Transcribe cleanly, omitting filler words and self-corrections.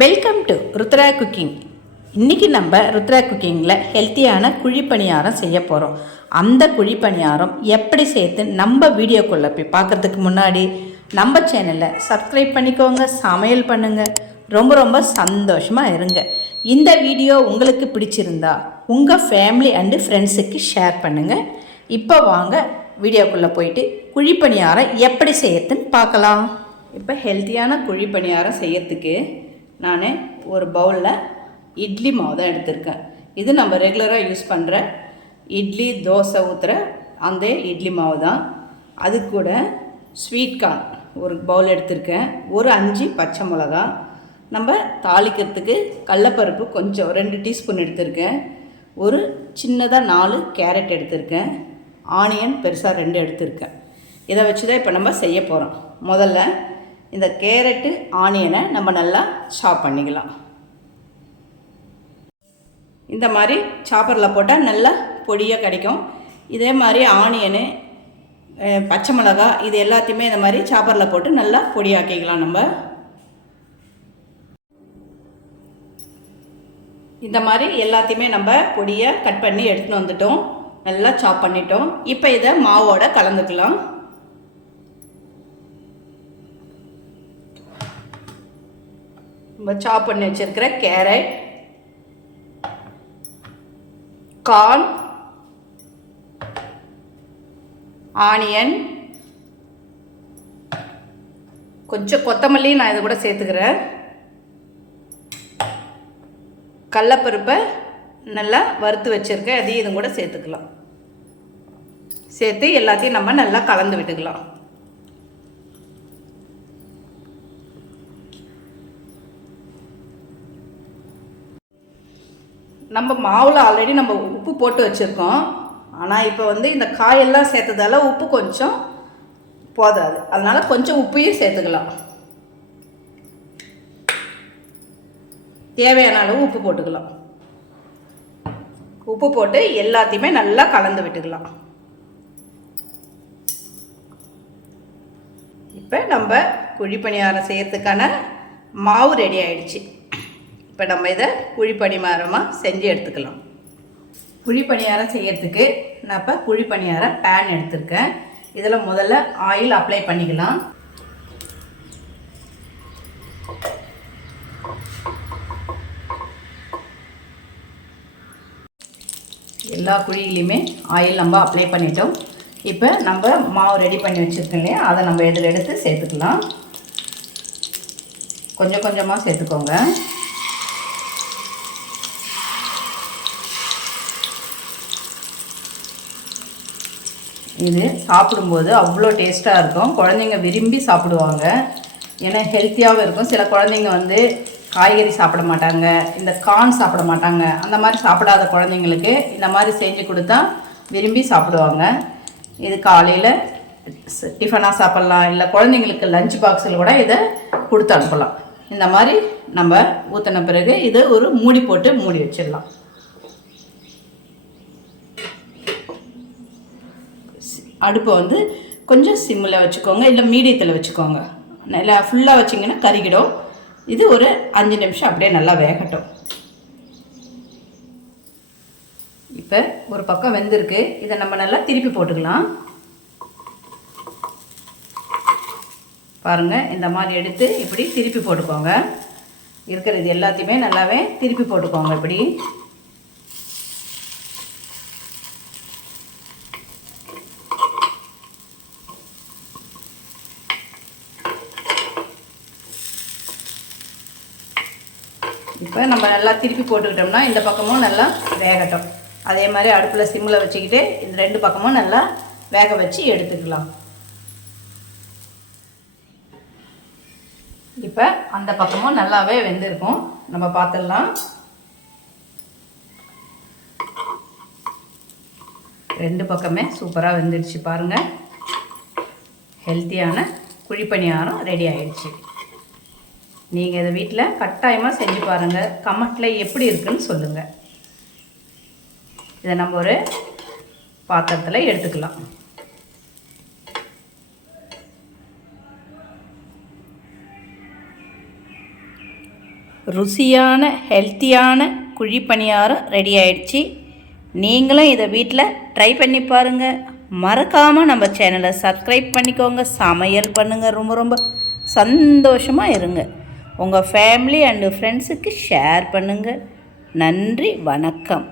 Welcome to Rudra cooking. இன்றைக்கி நம்ம ருத்ரா குக்கிங்கில் ஹெல்த்தியான குழிப்பணியாரம் செய்ய போகிறோம். அந்த குழிப்பணியாரம் எப்படி சேர்த்து நம்ம வீடியோக்குள்ளே போய் பார்க்குறதுக்கு முன்னாடி நம்ம சேனலை சப்ஸ்கிரைப் பண்ணிக்கோங்க, சமையல் பண்ணுங்கள், ரொம்ப ரொம்ப சந்தோஷமாக இருங்க. இந்த வீடியோ உங்களுக்கு பிடிச்சிருந்தா உங்கள் ஃபேமிலி அண்டு ஃப்ரெண்ட்ஸுக்கு ஷேர் பண்ணுங்கள். இப்போ வாங்க வீடியோக்குள்ளே போயிட்டு குழிப்பணியாரம் எப்படி செய்யறதுன்னு பார்க்கலாம். இப்போ ஹெல்த்தியான குழிப்பணியாரம் செய்யறதுக்கு நான் ஒரு பவுலில் இட்லி மாவு தான் எடுத்திருக்கேன். இது நம்ம ரெகுலராக யூஸ் பண்ணுற இட்லி தோசை ஊற்றுற அந்த இட்லி மாவு தான். அது கூட ஸ்வீட் கார்ன் ஒரு பவுல் எடுத்திருக்கேன். ஒரு 5 பச்சை மிளகா, நம்ம தாளிக்கிறதுக்கு கடலப்பருப்பு கொஞ்சம் 2 டீஸ்பூன் எடுத்திருக்கேன். ஒரு சின்னதாக 4 கேரட் எடுத்திருக்கேன். ஆனியன் பெருசாக 2 எடுத்திருக்கேன். இதை வச்சு தான் இப்போ நம்ம செய்ய போகிறோம். முதல்ல இந்த கேரட்டு ஆனியனை நம்ம நல்லா சாப் பண்ணிக்கலாம். இந்த மாதிரி சாப்பரில் போட்டால் நல்லா பொடியாக கிடைக்கும். இதே மாதிரி ஆனியனு பச்சை மிளகா இது எல்லாத்தையுமே இந்த மாதிரி சாப்பரில் போட்டு நல்லா பொடியாக்கிக்கலாம். நம்ம இந்த மாதிரி எல்லாத்தையுமே நம்ம பொடியை கட் பண்ணி எடுத்துன்னு வந்துட்டோம், நல்லா சாப் பண்ணிட்டோம். இப்போ இதை மாவோட கலந்துக்கலாம். நம்ம சாப் பண்ணி வச்சிருக்கிற கேரட், கார்ன், ஆனியன், கொஞ்சம் கொத்தமல்லி நான் இதை கூட சேர்த்துக்கிறேன். கடலப்பருப்பை நல்லா வறுத்து வச்சுருக்கேன், அதையும் இதுவும் கூட சேர்த்துக்கலாம். சேர்த்து எல்லாத்தையும் நம்ம நல்லா கலந்து விட்டுக்கலாம். நம்ம மாவில் ஆல்ரெடி நம்ம உப்பு போட்டு வச்சுருக்கோம். ஆனால் இப்போ இந்த காயெல்லாம் சேர்த்ததால உப்பு கொஞ்சம் போதாது, அதனால் கொஞ்சம் உப்பையும் சேர்த்துக்கலாம். தேவையான அளவு உப்பு போட்டுக்கலாம். உப்பு போட்டு எல்லாத்தையுமே நல்லா கலந்து விட்டுக்கலாம். இப்போ நம்ம குழிப்பணியாரம் செய்யறதுக்கான மாவு ரெடி ஆயிடுச்சு. இப்போ நம்ம இதை குழிப்பணியாரமாக செஞ்சு எடுத்துக்கலாம். குழிப்பணியாரம் செய்யறதுக்கு நான் இப்போ குழிப்பணியாரம் பேன் எடுத்திருக்கேன். இதில் முதல்ல ஆயில் அப்ளை பண்ணிக்கலாம். எல்லா குழியிலையுமே ஆயில் நம்ம அப்ளை பண்ணிட்டோம். இப்போ நம்ம மாவு ரெடி பண்ணி வச்சுருக்கோம் இல்லையா, அதை நம்ம இதில் எடுத்து சேர்த்துக்கலாம். கொஞ்சம் கொஞ்சமாக சேர்த்துக்கோங்க. இது சாப்பிடும்போது அவ்வளோ டேஸ்ட்டாக இருக்கும். குழந்தைங்க விரும்பி சாப்பிடுவாங்க, ஏன்னா ஹெல்த்தியாகவும் இருக்கும். சில குழந்தைங்க காய்கறி சாப்பிட மாட்டாங்க, இந்த கார்ன் சாப்பிட மாட்டாங்க. அந்த மாதிரி சாப்பிடாத குழந்தைங்களுக்கு இந்த மாதிரி செஞ்சு கொடுத்தா விரும்பி சாப்பிடுவாங்க. இது காலையில் டிஃபனாக சாப்பிட்லாம், இல்லை குழந்தைங்களுக்கு லஞ்ச் பாக்ஸில் கூட இதை கொடுத்து அனுப்பலாம். இந்த மாதிரி நம்ம ஊற்றின பிறகு இதை ஒரு மூடி போட்டு மூடி வச்சிடலாம். அடுப்பை கொஞ்சம் சிம்மில் வச்சுக்கோங்க, இல்லை மீடியத்தில் வச்சுக்கோங்க. நல்லா ஃபுல்லாக வச்சிங்கன்னா கருகிடும். இது ஒரு 5 நிமிஷம் அப்படியே நல்லா வேகட்டும். இப்போ ஒரு பக்கம் வெந்திருக்கு, இதை நம்ம நல்லா திருப்பி போட்டுக்கலாம். பாருங்கள், இந்த மாதிரி எடுத்து இப்படி திருப்பி போட்டுக்கோங்க. இருக்கிறது எல்லாத்தையுமே நல்லாவே திருப்பி போட்டுக்கோங்க. இப்படி இப்போ நம்ம நல்லா திருப்பி போட்டுக்கிட்டோம்னா இந்த பக்கமும் நல்லா வேகட்டும். அதே மாதிரி அடுப்பில் சிம்மில் வச்சுக்கிட்டு இந்த 2 பக்கமும் நல்லா வேக வச்சு எடுத்துக்கலாம். இப்போ அந்த பக்கமும் நல்லாவே வெந்திருக்கும், நம்ம பார்த்துடலாம். 2 பக்கமே சூப்பராக வெந்துடுச்சு. பாருங்கள், ஹெல்த்தியான குழிப்பணியாரம் ரெடி ஆயிடுச்சு. நீங்கள் இதை வீட்டில் கட்டாயமாக செஞ்சு பாருங்கள். கமெண்ட்டில் எப்படி இருக்குன்னு சொல்லுங்கள். இதை நம்ம ஒரு பாத்திரத்தில் எடுத்துக்கலாம். ருசியான ஹெல்த்தியான குழி பணியாரம் ரெடி ஆயிடுச்சு. நீங்களும் இதை வீட்டில் ட்ரை பண்ணி பாருங்கள். மறக்காமல் நம்ம சேனலை சப்ஸ்கிரைப் பண்ணிக்கோங்க. சமையல் பண்ணுங்கள். ரொம்ப ரொம்ப சந்தோஷமாக இருங்க. உங்கள் ஃபேமிலி அண்டு ஃப்ரெண்ட்ஸுக்கு ஷேர் பண்ணுங்கள். நன்றி, வணக்கம்.